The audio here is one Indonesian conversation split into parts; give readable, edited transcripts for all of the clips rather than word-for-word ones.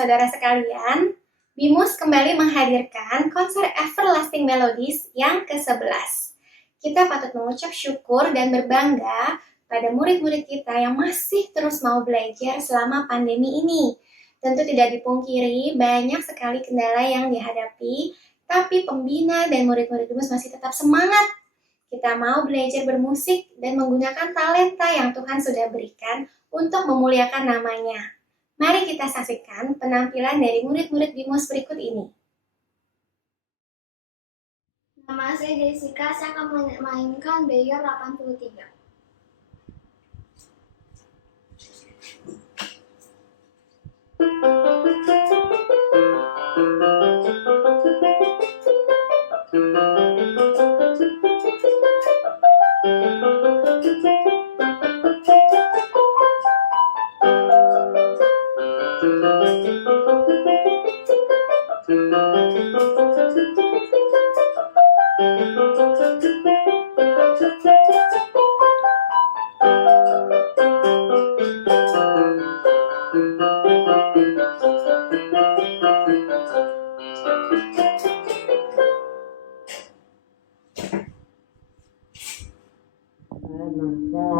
saudara sekalian, Bimus kembali menghadirkan konser Everlasting Melodies yang ke-11. Kita patut mengucap syukur dan berbangga pada murid-murid kita yang masih terus mau belajar selama pandemi ini. Tentu tidak dipungkiri banyak sekali kendala yang dihadapi, tapi pembina dan murid-murid Bimus masih tetap semangat. Kita mau belajar bermusik dan menggunakan talenta yang Tuhan sudah berikan untuk memuliakan namanya. Mari kita saksikan penampilan dari murid-murid Bimus berikut ini. Nama saya Jessica, saya akan memainkan belajar 83.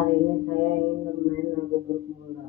Hari ini saya ingin bermain lagu bermula.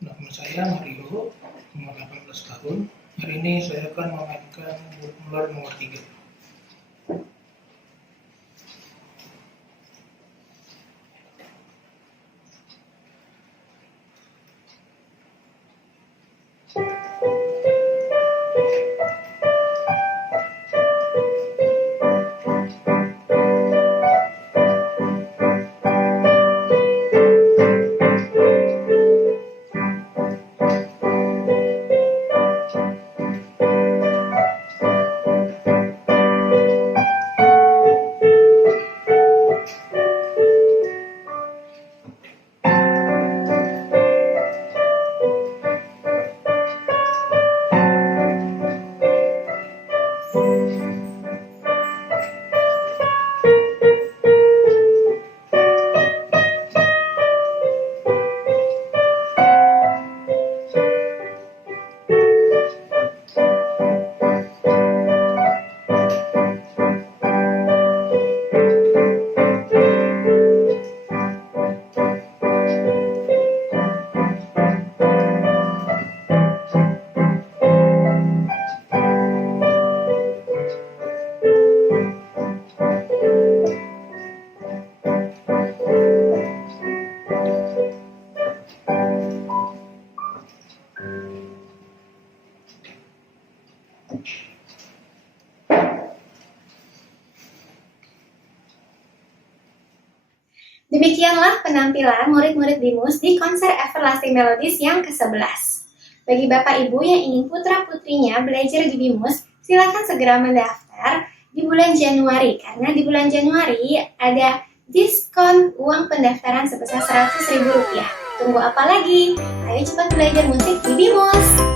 Nama saya Mario, umur 18 tahun. Hari ini saya akan memainkan belumlah nomor 3. Demikianlah penampilan murid-murid Bimus di konser Everlasting Melodies yang ke-11. Bagi Bapak Ibu yang ingin putra-putrinya belajar di Bimus, silakan segera mendaftar di bulan Januari, karena di bulan Januari ada diskon uang pendaftaran sebesar Rp100.000. Tunggu apa lagi? Ayo cepat belajar musik di Bimus!